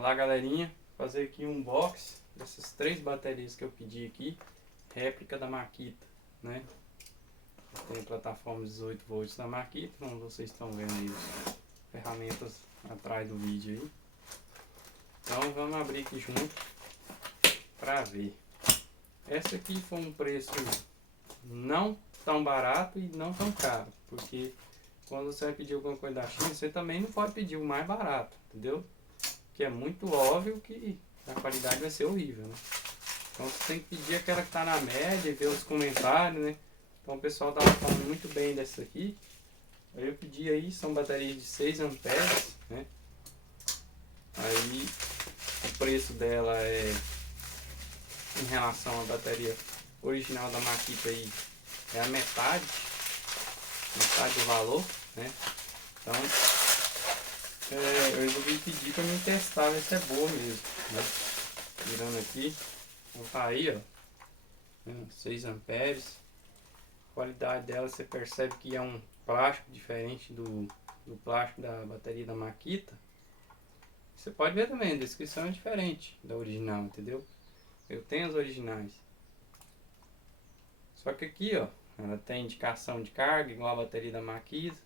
Olá galerinha, fazer aqui um unboxing dessas 3 baterias que eu pedi aqui, réplica da Makita, né? Tem plataforma 18 volts da Makita, como vocês estão vendo aí as ferramentas atrás do vídeo aí. Então vamos abrir aqui junto para ver. Essa aqui foi um preço não tão barato e não tão caro, porque quando você vai pedir alguma coisa da China, você também não pode pedir o mais barato, entendeu? Que é muito óbvio que a qualidade vai ser horrível, né? Então você tem que pedir aquela que está na média e ver os comentários, né? Então o pessoal estava falando muito bem dessa aqui. Aí eu pedi aí, são baterias de 6 amperes, né? Aí o preço dela é, em relação à bateria original da Makita aí, é a metade do valor, né? Então eu resolvi pedir para me testar, ver se é boa mesmo, né? Tirando aqui, então tá aí, ó, 6 amperes. A qualidade dela, você percebe que é um plástico diferente do plástico da bateria da Makita. Você pode ver também, a descrição é diferente da original, entendeu? Eu tenho as originais. Só que aqui, ó, ela tem indicação de carga, igual a bateria da Makita,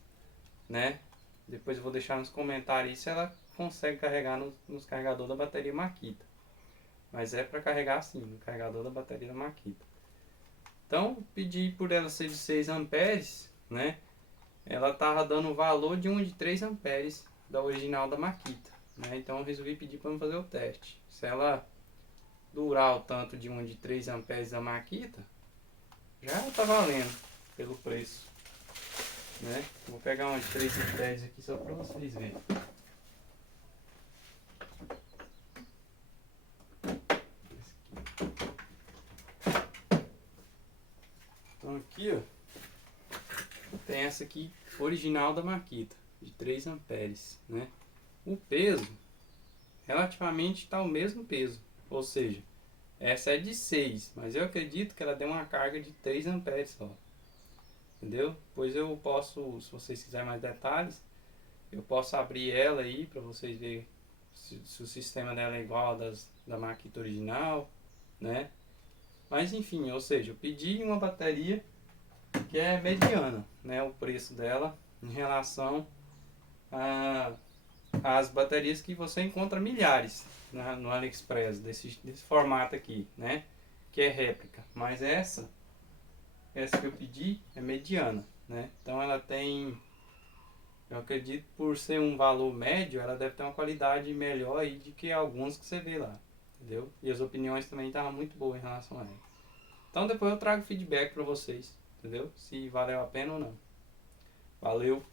né? Depois eu vou deixar nos comentários se ela consegue carregar nos carregadores da bateria Makita. Mas é para carregar sim, no carregador da bateria da Makita. Então, pedi por ela ser de 6 amperes, né? Ela tava dando o valor de uma de 3 amperes da original da Makita, né? Então eu resolvi pedir para fazer o teste. Se ela durar o tanto de uma de 3 amperes da Makita, já tá valendo pelo preço, né? Vou pegar uma de 3 amperes aqui só para vocês verem. Então aqui, ó, tem essa aqui original da Makita, de 3 amperes, né? O peso relativamente está o mesmo peso, ou seja, essa é de 6, mas eu acredito que ela deu uma carga de 3 amperes só, entendeu? Pois eu posso, se vocês quiserem mais detalhes, eu posso abrir ela aí para vocês verem se o sistema dela é igual ao da Makita original, né? Mas enfim, ou seja, eu pedi uma bateria que é mediana, né? O preço dela em relação às baterias que você encontra milhares no AliExpress desse formato aqui, né? Que é réplica. Mas essa que eu pedi é mediana, né? Então ela tem, eu acredito, por ser um valor médio, ela deve ter uma qualidade melhor aí do que alguns que você vê lá, entendeu? E as opiniões também estavam muito boas em relação a ela. Então depois eu trago feedback para vocês, entendeu? Se valeu a pena ou não. Valeu!